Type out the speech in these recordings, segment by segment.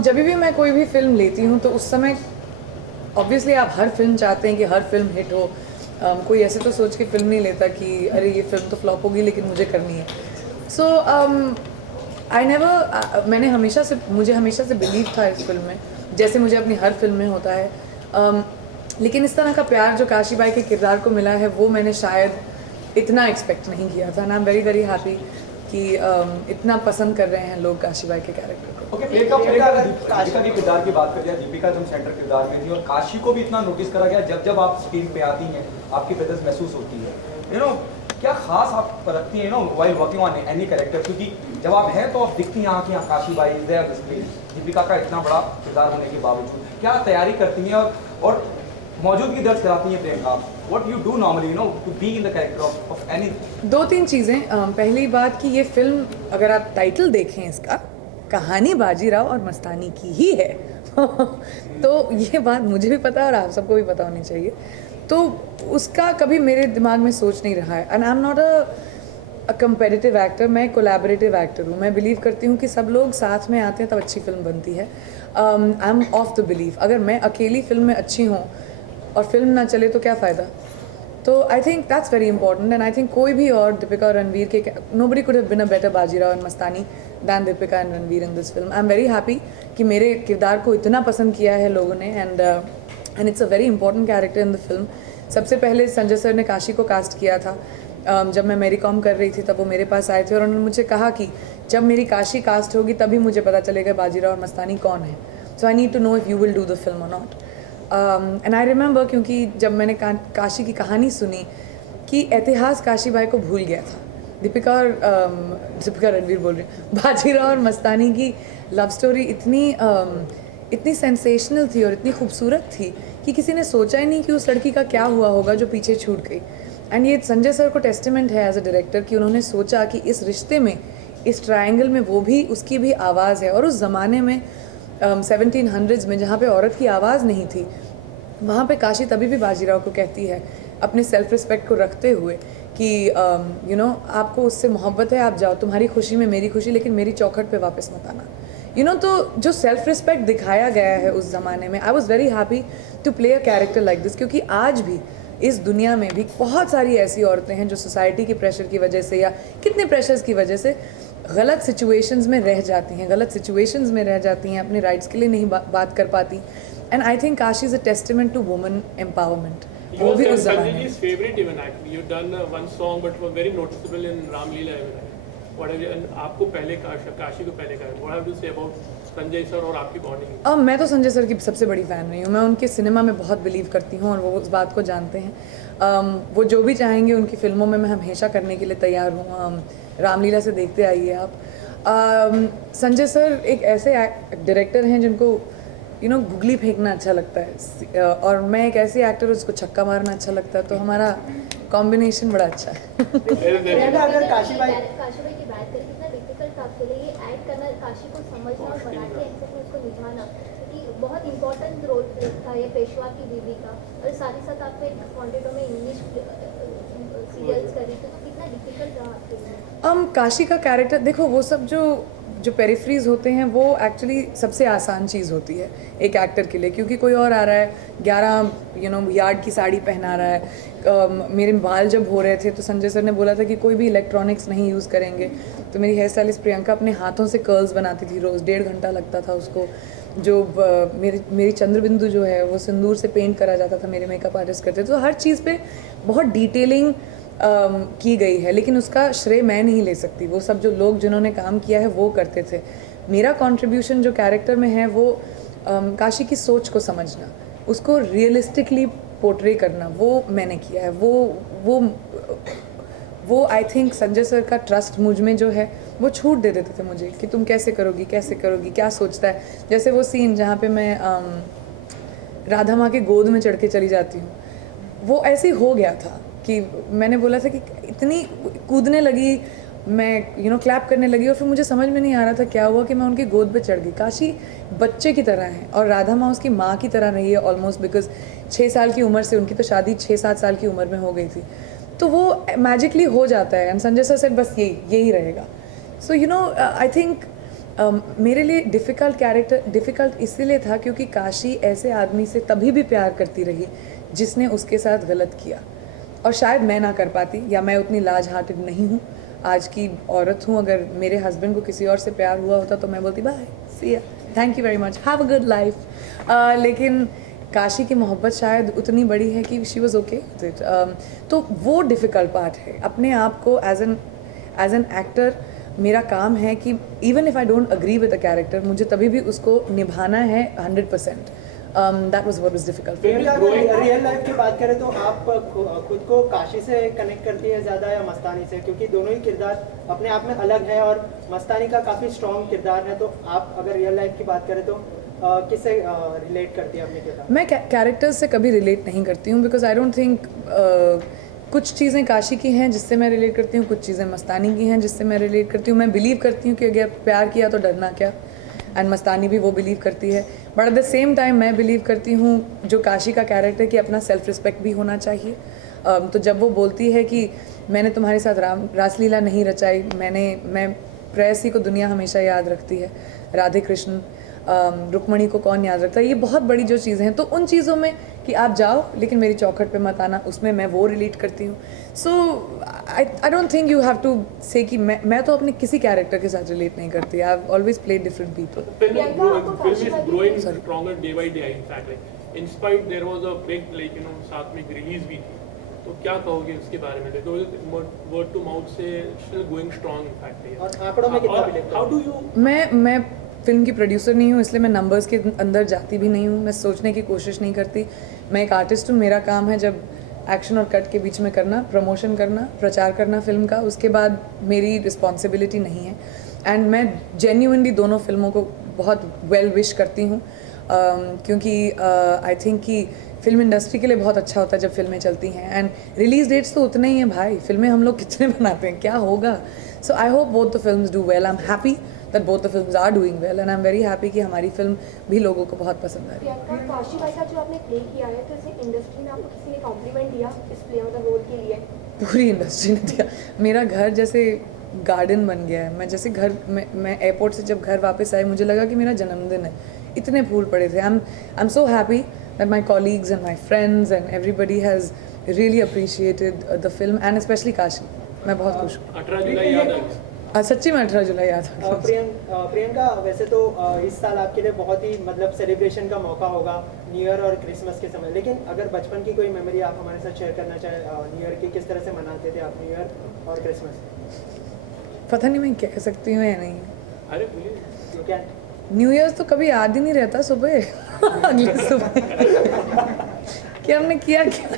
जब भी मैं कोई भी फिल्म लेती हूँ तो उस समय ऑब्वियसली आप हर फिल्म चाहते हैं कि हर फिल्म हिट हो। कोई ऐसे तो सोच के फिल्म नहीं लेता कि अरे ये फिल्म तो फ्लॉप होगी लेकिन मुझे करनी है। सो आई नेवर मुझे हमेशा से बिलीव था इस फिल्म में, जैसे मुझे अपनी हर फिल्म में होता है। लेकिन इस तरह का प्यार जो काशी बाई के किरदार को मिला है वो मैंने शायद इतना एक्सपेक्ट नहीं किया था। And I am very very happy कि इतना पसंद कर रहे हैं लोग काशी बाई के कैरेक्टर को। ओके, दीपिका के किरदार की बात कर दिया, दीपिका तुम सेंटर किरदार में थी और काशी को भी इतना नोटिस करा गया जब जब आप स्क्रीन पे आती हैं आपकी प्रेजेंस महसूस होती है। क्या खास आप रखती हैं while working on any character, क्योंकि जब आप हैं तो आप दिखती हैं यहाँ की Kashibai is there Deepika का इतना बड़ा किरदार होने के बावजूद क्या तैयारी करती हैं और मौजूदगी दर्ज कराती हैं Priyanka? What you do normally, to be in the character of any? दो तीन चीज़ें। पहली बात कि ये फिल्म अगर आप टाइटल देखें इसका, कहानी बाजीराव और मस्तानी की ही है तो ये बात मुझे भी पता है और आप सबको भी पता होनी चाहिए। तो उसका कभी मेरे दिमाग में सोच नहीं रहा है। And I am not a competitive actor, मैं कोलैबोरेटिव एक्टर हूँ। मैं बिलीव करती हूँ कि सब लोग साथ में आते हैं तब अच्छी फिल्म बनती है। I am of the believe अगर मैं अकेली फिल्म में अच्छी हूँ और फिल्म ना चले तो क्या फ़ायदा। तो I think that's very important. And I think कोई भी और दीपिका और रणवीर के nobody could have been a better Bajirao and Mastani than Deepika and Ranveer in this film. I am very happy कि मेरे किरदार को इतना पसंद किया है लोगों ने। And it's a very important character in the film. सबसे पहले संजय सर ने काशी को कास्ट किया था। जब मैं मेरी कॉम कर रही थी तब वो मेरे पास आए थे और उन्होंने मुझे कहा कि जब मेरी काशी कास्ट होगी तभी मुझे पता चलेगा बाजीराव और मस्तानी कौन है। So I need to know if you will do the film और नॉट। एंड आई रिमेंबर क्योंकि जब मैंने काशी की कहानी सुनी कि इतिहास काशी बाई को भूल गया था। दीपिका रणवीर बोल रही बाजीराव और मस्तानी की लव स्टोरी इतनी सेंसेशनल थी और इतनी खूबसूरत थी कि किसी ने सोचा ही नहीं कि उस लड़की का क्या हुआ होगा जो पीछे छूट गई। एंड ये संजय सर को टेस्टिमेंट है एज अ डायरेक्टर कि उन्होंने सोचा कि इस रिश्ते में, इस ट्रायंगल में वो भी, उसकी भी आवाज़ है। और उस ज़माने में 1700s में जहाँ पे औरत की आवाज़ नहीं थी, वहाँ पे काशी तभी भी बाजीराव को कहती है अपने सेल्फ रिस्पेक्ट को रखते हुए कि आपको उससे मोहब्बत है, आप जाओ, तुम्हारी खुशी में मेरी खुशी, लेकिन मेरी चौखट पे वापस मत आना। तो जो सेल्फ रिस्पेक्ट दिखाया गया है उस ज़माने में, I was very happy to play a character like this. क्योंकि आज भी इस दुनिया में भी बहुत सारी ऐसी औरतें हैं जो सोसाइटी के प्रेशर की वजह से या कितने प्रेशर्स की वजह से गलत सिचुएशंस में रह जाती हैं, अपने राइट्स के लिए नहीं बात कर पाती। And I think Kashi is a testament to women empowerment. वो भी उस ज़माने में। favorite even actually you've done one song but was very noticeable in Ramleela even. What have you, and आपको पहले काशी को पहले का what have you say about Sanjay sir और आपकी बॉन्डिंग? मैं तो संजय सर की सबसे बड़ी फ़ैन रही हूँ। मैं उनके सिनेमा में बहुत बिलीव करती हूँ और वो उस बात को जानते हैं। वो जो भी चाहेंगे उनकी फ़िल्मों में मैं हमेशा करने के लिए तैयार हूँ। रामलीला से देखते आइए आप। संजय सर एक ऐसे डायरेक्टर हैं जिनको गुगली फेंकना अच्छा लगता है और मैं एक ऐसी एक्टर हूँ जिसको छक्का मारना अच्छा लगता है। तो हमारा कॉम्बिनेशन बड़ा अच्छा है। अगर काशी बाई की बात करें, कितना डिफिकल्ट था आपके लिए ये ऐड करना, काशी को समझना और मराठी एक्सेंट में उसको निभाना, क्योंकि बहुत इंपॉर्टेंट रोल था ये पेशवा की बीवी का। और साथ ही साथ आपने क्वांटिटो में इंग्लिश सीरियल्स करी थी, तो कितना डिफिकल्ट रहा आपके लिए? काशी का कैरेक्टर देखो, वो सब जो पेरिफ्रीज होते हैं वो एक्चुअली सबसे आसान चीज़ होती है एक एक्टर के लिए। क्योंकि कोई और आ रहा है 11 यार्ड की साड़ी पहना रहा है। मेरे बाल जब हो रहे थे तो संजय सर ने बोला था कि कोई भी इलेक्ट्रॉनिक्स नहीं यूज़ करेंगे। तो मेरी हेयर स्टाइलिस्ट प्रियंका अपने हाथों से कर्ल्स बनाती थी रोज़, 1.5 घंटा लगता था उसको। जो मेरी चंद्रबिंदु जो है वो सिंदूर से पेंट करा जाता था, मेरे मेकअप आर्टिस्ट करते। तो हर चीज़ पे बहुत डिटेलिंग की गई है, लेकिन उसका श्रेय मैं नहीं ले सकती। वो सब जो लोग जिन्होंने काम किया है वो करते थे। मेरा कंट्रीब्यूशन जो कैरेक्टर में है वो काशी की सोच को समझना, उसको रियलिस्टिकली पोर्ट्रे करना, वो मैंने किया है। वो आई थिंक संजय सर का ट्रस्ट मुझ में जो है वो छूट दे देते थे मुझे कि तुम कैसे करोगी, क्या सोचता है। जैसे वो सीन जहाँ पे मैं राधा माँ के गोद में चढ़ के चली जाती हूँ, वो ऐसे हो गया था कि मैंने बोला था कि इतनी कूदने लगी मैं, क्लैप करने लगी और फिर मुझे समझ में नहीं आ रहा था क्या हुआ कि मैं उनकी गोद पे चढ़ गई। काशी बच्चे की तरह है और राधा माँ उसकी माँ की तरह रही है ऑलमोस्ट, बिकॉज 6 साल की उम्र से, उनकी तो शादी 6-7 साल की उम्र में हो गई थी। तो वो मैजिकली हो जाता है। एंड संजय सर से बस यही रहेगा। सो आई थिंक मेरे लिए डिफ़िकल्ट इसीलिए था क्योंकि काशी ऐसे आदमी से तभी भी प्यार करती रही जिसने उसके साथ गलत किया, और शायद मैं ना कर पाती, या मैं उतनी लाज हार्टेड नहीं हूँ, आज की औरत हूँ। अगर मेरे हस्बैंड को किसी और से प्यार हुआ होता तो मैं बोलती बाय, सी या, thank you very much, have a good life. लेकिन काशी की मोहब्बत शायद उतनी बड़ी है कि she was okay with it. तो वो डिफ़िकल्ट पार्ट है। अपने आप को एज एन एक्टर मेरा काम है कि even if I don't agree with a character, मुझे तभी भी उसको निभाना है 100%। That was what was difficult. Priyanka, अगर रियल लाइफ की बात करें तो आप खुद को काशी से कनेक्ट करती है ज़्यादा या मस्तानी से, क्योंकि दोनों ही किरदार अपने आप में अलग है और मस्तानी का काफ़ी स्ट्रॉन्ग किरदार है, तो आप अगर रियल लाइफ की बात करें तो किससे रिलेट करती है अपने किरदार? मैं कैरेक्टर्स से कभी रिलेट नहीं करती हूँ, बिकॉज आई डोंट थिंक कुछ चीज़ें काशी की हैं जिससे मैं रिलेट करती हूँ, कुछ चीज़ें मस्तानी की हैं जिससे मैं रिलेट करती हूँ। मैं बिलीव करती हूँ कि अगर प्यार किया तो डरना क्या, एंड मस्तानी भी वो बिलीव करती है। But at the same time मैं बिलीव करती हूँ जो काशी का कैरेक्टर कि अपना सेल्फ रिस्पेक्ट भी होना चाहिए। तो जब वो बोलती है कि मैंने तुम्हारे साथ रासलीला नहीं रचाई, मैं प्रेयसी को दुनिया हमेशा याद रखती है, राधे कृष्ण रुक्मणी को कौन याद रखता है, ये बहुत बड़ी जो चीज़ें हैं। तो उन चीज़ों में कि आप जाओ लेकिन मेरी चौखट पे मत आना, उसमें मैं वो रिलेट करती हूँ। So I don't think you have to say कि मैं तो अपने किसी कैरेक्टर के साथ रिलेट नहीं करती। I have always played different people. Film is growing stronger day by day. In fact, like in spite there was a big साथ में रिलीज भी थी, तो क्या कहोगे उसके बारे में? तो वर्ड टू माउथ से still going strong in fact. और आंकड़ों में कितना बिलीव How do you? मैं फिल्म की प्रोड्यूसर नहीं हूँ, इसलिए मैं नंबर्स के अंदर जाती भी नहीं हूँ, मैं सोचने की कोशिश नहीं करती। मैं एक आर्टिस्ट हूँ, मेरा काम है जब एक्शन और कट के बीच में करना, प्रमोशन करना, प्रचार करना फिल्म का, उसके बाद मेरी रिस्पॉन्सिबिलिटी नहीं है। एंड मैं जेन्युइनली दोनों फिल्मों को बहुत वेल विश करती हूँ, क्योंकि आई थिंक कि फिल्म इंडस्ट्री के लिए बहुत अच्छा होता है जब फिल्में चलती हैं। एंड रिलीज डेट्स तो उतने ही हैं भाई, फिल्में हम लोग कितने बनाते हैं, क्या होगा। So I hope both the films do well. I am happy that both the films are doing well and I'm very happy कि हमारी फिल्म भी लोगों को बहुत पसंद आ रही है। प्रियंका, काशी भाई का जो आपने प्ले किया है, तो इसे इंडस्ट्री ने आपको किसी ने कॉम्प्लीमेंट दिया इस प्ले मतलब रोल के लिए? पूरी इंडस्ट्री ने दिया। मेरा घर जैसे गार्डन बन गया है। मैं जैसे घर मैं एयरपोर्ट से जब घर वापस आई, मुझे लगा कि मेरा जन्मदिन है, इतने फूल पड़े थे। I am so happy that my colleagues and my friends and everybody has really appreciated the film and specially Kashi. मैं बहुत खुश हूँ। 18 जुलाई याद आ सच्ची में 18 जुलाई याद आ गया। प्रियंका, वैसे तो इस साल आपके लिए बहुत ही मतलब सेलिब्रेशन का मौका होगा न्यू ईयर और क्रिसमस के समय, लेकिन अगर बचपन की कोई मेमोरी आप हमारे साथ शेयर करना चाहें न्यू ईयर की, किस तरह से मनाते थे आप न्यू ईयर और क्रिसमस? पता नहीं मैं कह सकती हूँ या नहीं। अरे बोलिए। क्या न्यू ईयर तो कभी याद ही नहीं रहता सुबह अगले सुबह कि हमने किया क्या।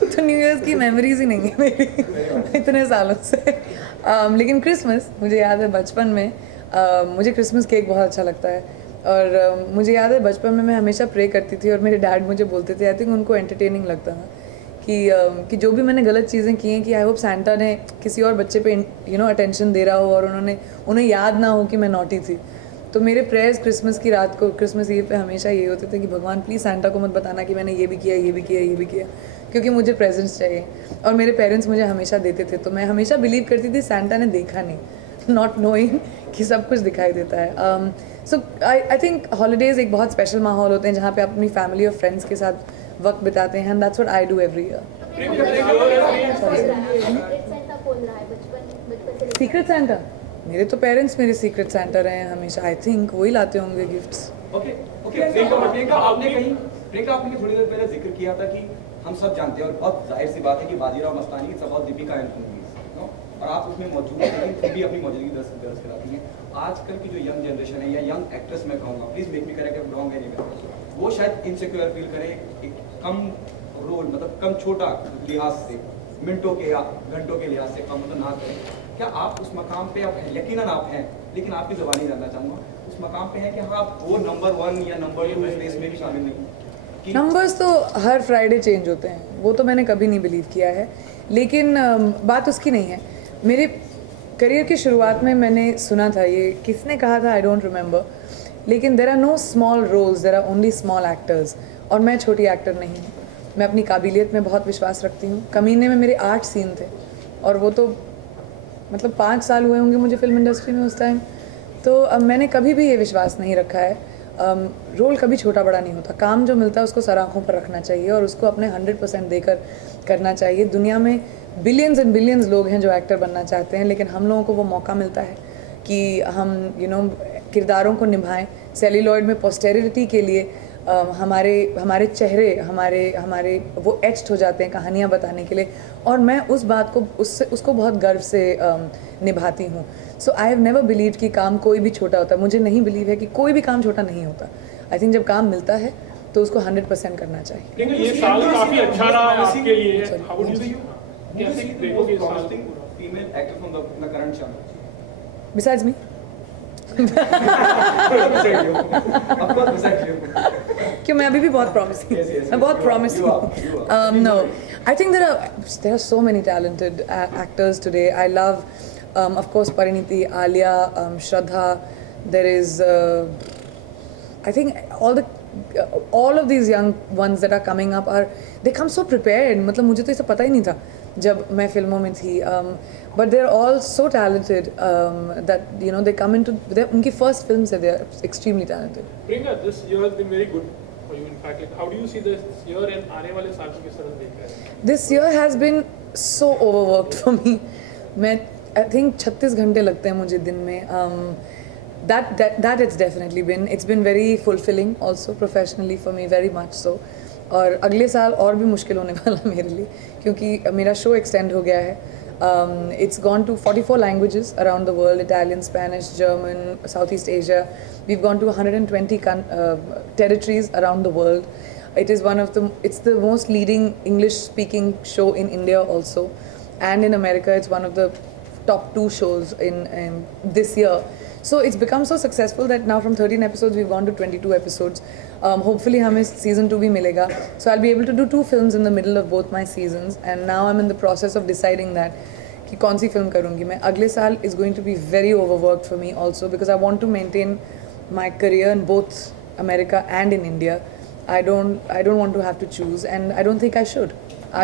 तो न्यू ईयर्स की मेमोरीज ही नहीं है मेरी इतने सालों से। लेकिन क्रिसमस मुझे याद है बचपन में, मुझे क्रिसमस केक बहुत अच्छा लगता है। और मुझे याद है बचपन में मैं हमेशा प्रे करती थी और मेरे डैड मुझे बोलते थे, आई थिंक उनको एंटरटेनिंग लगता था कि जो भी मैंने गलत चीज़ें की हैं कि आई होप सैंटा ने किसी और बच्चे पे अटेंशन दे रहा हो और उन्हें याद ना हो कि मैं नॉटी थी। तो मेरे प्रेयर्स क्रिसमस की रात को, क्रिसमस ईव पे हमेशा ये होते थे कि भगवान प्लीज़ सैंटा को मत बताना कि मैंने ये भी किया, ये भी किया, ये भी किया, क्योंकि मुझे प्रेजेंट्स चाहिए। और मेरे पेरेंट्स मुझे हमेशा देते थे, तो मैं हमेशा बिलीव करती थी सैंटा ने देखा नहीं, नॉट नोइंग कि सब कुछ दिखाई देता है। सो आई थिंक हॉलीडेज़ एक बहुत स्पेशल माहौल होते हैं जहाँ पे आप अपनी फैमिली और फ्रेंड्स के साथ वक्त बिताते हैं, and that's what I do every year. Secret Santa, मेरे तो पेरेंट्स मेरे सीक्रेट सैंटा रहे हैं हमेशा। आई थिंक वही लाते होंगे गिफ्ट्स। ओके प्रियंका, आपने थोड़ी देर पहले जिक्र किया था कि हम सब जानते हैं और बहुत जाहिर सी बात है कि बाजीराव मस्तानी की सब बहुत दीपिका मूवीज और आप उसमें मौजूद हैं, लेकिन फिर भी अपनी मौजूदगी दर्ज कराती हैं। आजकल की जो यंग जनरेशन है या यंग एक्ट्रेस मैं कहूँगा, please make me correct if wrong anywhere, वो शायद इनसिक्योर फील करें एक कम रोल, मतलब कम छोटा लिहाज से, मिनटों के या घंटों के लिहाज से कम मतलब ना करें। क्या आप उस मकाम पे आप हैं? यकीनन आप हैं, लेकिन आपकी ज़बानी जानना चाहूँगा, उस मकाम पे हैं कि हाँ आप वो नंबर 1 या नंबर 2 रेस में भी शामिल नहीं? नंबर्स तो हर फ्राइडे चेंज होते हैं, वो तो मैंने कभी नहीं बिलीव किया है। लेकिन बात उसकी नहीं है। मेरे करियर की शुरुआत में मैंने सुना था, ये किसने कहा था आई डोंट रिमेंबर, लेकिन there are no small roles, there are only small actors. और मैं छोटी एक्टर नहीं हूँ। मैं अपनी काबिलियत में बहुत विश्वास रखती हूँ। कमीने में मेरे 8 सीन थे और वो तो मतलब 5 साल हुए होंगे मुझे फिल्म इंडस्ट्री में उस टाइम। तो मैंने कभी भी ये विश्वास नहीं रखा है, रोल कभी छोटा बड़ा नहीं होता, काम जो मिलता है उसको सर आँखों पर रखना चाहिए और उसको अपने 100% देकर करना चाहिए। दुनिया में बिलियंस एंड बिलियंस लोग हैं जो एक्टर बनना चाहते हैं, लेकिन हम लोगों को वो मौका मिलता है कि हम किरदारों को निभाएं। सेल्यूलॉइड में पोस्टेरिटी के लिए हमारे चेहरे हमारे वो एच्ड हो जाते हैं कहानियाँ बताने के लिए, और मैं उस बात को उसको बहुत गर्व से निभाती हूँ। So I have never believe कि काम कोई भी छोटा होता है। मुझे नहीं बिलीव है कि कोई भी काम छोटा नहीं होता। आई थिंक जब काम मिलता है तो उसको 100% करना चाहिए। लेकिन ये साल काफी अच्छा रहा आपके लिए। How would you कैसे देखोगे इस साल? Female actor from the current channel. Besides me? क्यों, मैं अभी भी बहुत प्रॉमिसिंग, मैं बहुत promising. No, I think there are so many talented actors today. I love of course Parineeti, Alia, Shraddha. There is I think all of these young ones that are coming up they come so prepared. मतलब मुझे तो ये सब पता ही नहीं था जब मैं फिल्मों में थी, but they're all so talented that they come into उनकी first films है, they're extremely talented. Priyanka, this year has been very good for you. In fact, like, how do you see this year and आने वाले साल को किस तरह देख रहे हैं? This year has been so overworked for me. मैं I think 36 घंटे लगते हैं मुझे दिन में. That it's definitely been. It's been very fulfilling also professionally for me, very much so. और अगले साल और भी मुश्किल होने वाला है मेरे लिए, क्योंकि मेरा शो एक्सटेंड हो गया है. It's gone to 44 languages around the world: Italian, Spanish, German, Southeast Asia. We've gone to 120 territories around the world. It's the most leading English-speaking show in India also, and in America it's one of the top 2 shows in this year. So it's become so successful that now from 13 episodes we've gone to 22 episodes. Hopefully हमें season 2 भी मिलेगा. So I'll be able to do 2 films in the middle of both my seasons, and now I'm in the process of deciding that कि कौन सी film करूँगी मैं. अगले साल is going to be very overworked for me also, because I want to maintain my career in both America and in India. I don't want to have to choose, and I don't think I should.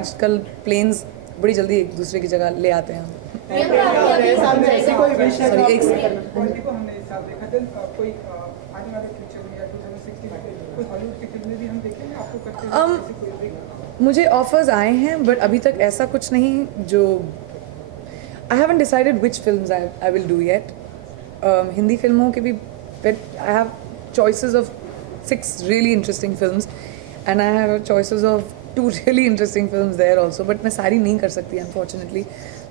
आजकल planes बड़ी जल्दी एक दूसरे की जगह ले आते हैं. ऐसी कोई विश है Sorry, एक क्वालिटी को हमने इस साल देखा, देन कोई आने वाले फ्यूचर में या 2016 में कोई हॉलीवुड की फिल्में भी हम देखेंगे आपको करते हुए, ऐसी कोई big? मुझे ऑफर्स आए हैं, बट अभी तक ऐसा कुछ नहीं जो I haven't decided which films I will do yet. Hindi फिल्मों के भी I have choices of 6 really interesting films, and I have choices of 2 really interesting films there also, but मैं सारी नहीं कर सकती unfortunately.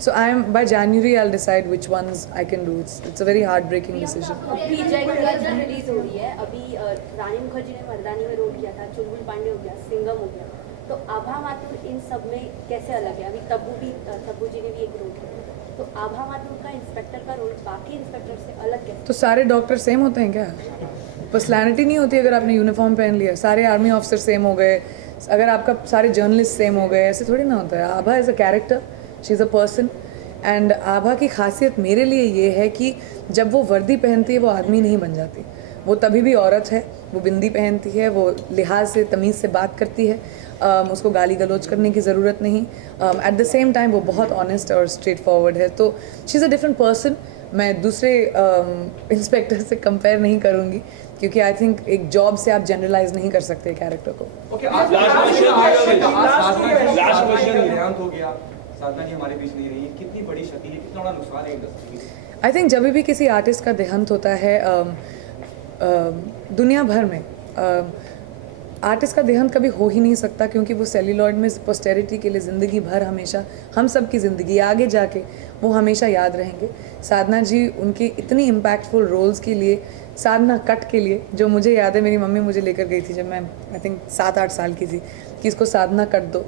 So by January I'll decide which ones I can do. It's a very heartbreaking decision. अभी जयगुरु release हो रही है. अभी रानी मुखर्जी ने मर्दानी में रोल किया था, चुलबुल पांडे हो गया, सिंघम हो गया, तो आभा माथुर इन सब में कैसे अलग है? अभी तब्बू जी ने भी एक रोल किया, तो आभा माथुर का इंस्पेक्टर का रोल बाकी इंस्पेक्टर से अलग कैसे? तो सारे डॉक्टर सेम होते हैं क्या? पर्सनैलिटी नहीं होती अगर आपने यूनिफॉर्म पहन लिया? सारे आर्मी ऑफिसर सेम हो गए, अगर आपका सारे जर्नलिस्ट सेम हो गए? ऐसे थोड़ी ना होता है. Abha is a character, she is a person, and Abha की खासियत मेरे लिए ये है कि जब वो वर्दी पहनती है वो आदमी नहीं बन जाती. वो तभी भी औरत है, वो बिंदी पहनती है, वो लिहाज से तमीज़ से बात करती है, उसको गाली गलौज करने की ज़रूरत नहीं. एट द सेम टाइम वो बहुत ऑनेस्ट और स्ट्रेट फॉरवर्ड है. तो she is a different person. मैं दूसरे इंस्पेक्टर से कंपेयर नहीं करूँगी, क्योंकि आई थिंक एक जॉब से आप जनरलाइज नहीं कर सकते कैरेक्टर को. ओके, आज लास्ट क्वेश्चन देहांत हो गया, साधना जी हमारे बीच नहीं रही, कितनी बड़ी क्षति है, कितना बड़ा नुकसान है इंडस्ट्री की? आई थिंक जब भी किसी आर्टिस्ट का देहांत होता है दुनिया भर में, आर्टिस्ट का देहांत कभी हो ही नहीं सकता, क्योंकि वो सेल्यूलॉइड में पोस्टेरिटी के लिए ज़िंदगी भर हमेशा, हम सब की ज़िंदगी आगे जाके वो हमेशा याद रहेंगे. साधना जी उनके इतनी इम्पैक्टफुल रोल्स के लिए, साधना कट के लिए, जो मुझे याद है मेरी मम्मी मुझे लेकर गई थी जब मैं आई थिंक 7-8 साल की थी, कि इसको साधना कट दो.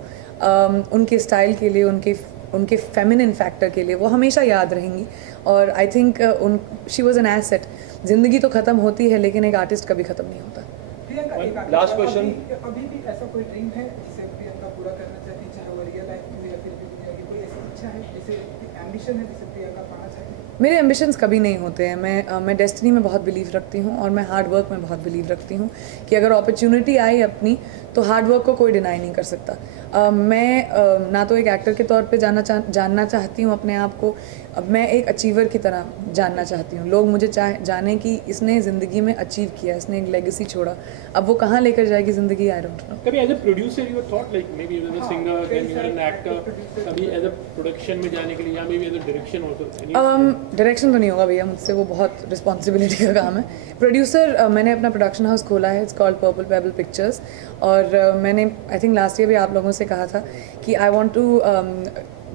उनके स्टाइल के लिए, उनके फेमिनिन फैक्टर के लिए वो हमेशा याद रहेंगी. और I think she was an asset. ज़िंदगी तो ख़त्म होती है, लेकिन एक आर्टिस्ट कभी ख़त्म नहीं होता. Priyanka, Last question. अभी भी ऐसा कोई ड्रीम है जिसे प्रियंका पूरा करना चाहती है, चाहे वो रियल लाइफ में या फिर भी दुनिया की कोई ऐसी इच्छा है, जैसे एम्बिशन है जिसे प्रियंका पाना चाहती है? मेरे एम्बिशंस कभी नहीं होते हैं। मैं डेस्टिनी में बहुत बिलीव रखती हूँ और मैं हार्ड वर्क में बहुत बिलीव रखती हूँ कि अगर अपॉर्चुनिटी आई अपनी तो हार्ड वर्क को कोई डिनाई नहीं कर सकता। मैं ना तो एक एक्टर के तौर पे जानना चाहती हूँ अपने आप को, अब मैं एक अचीवर की तरह जानना चाहती हूँ। लोग मुझे जाने कि इसने ज़िंदगी में अचीव किया, इसने एक लेगेसी छोड़ा। अब वो कहाँ लेकर जाएगी ज़िंदगी, आई डोंट नो। कभी as a producer you thought like maybe as a singer then you are an actor, कभी एज अ प्रोडक्शन में जाने के लिए या maybe as a direction also? Direction तो नहीं होगा भैया मुझसे, वो बहुत रिस्पॉन्सिबिलिटी का काम है। प्रोड्यूसर मैंने अपना प्रोडक्शन हाउस खोला है, it's called purple payable pictures. और मैंने आई थिंक लास्ट ईयर भी आप लोगों से कहा था कि I want to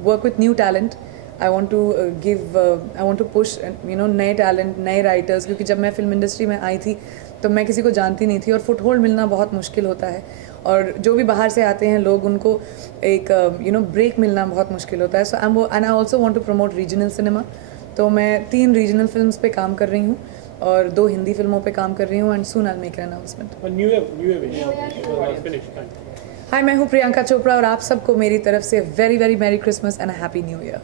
work with new talent, I want to push नए टैलेंट, नए राइटर्स, क्योंकि जब मैं फिल्म इंडस्ट्री में आई थी तो मैं किसी को जानती नहीं थी और फुट होल्ड मिलना बहुत मुश्किल होता है। और जो भी बाहर से आते हैं लोग, उनको एक ब्रेक मिलना बहुत मुश्किल होता है। So and I also want to promote regional cinema. तो मैं 3 रीजनल फिल्म्स पे काम कर रही हूँ और 2 हिंदी फिल्मों पे काम कर रही हूँ and soon I will make an announcement. New year finish. Hi, मैं हूँ प्रियंका चोपड़ा और आप सबको मेरी तरफ से very very merry Christmas and a happy new year.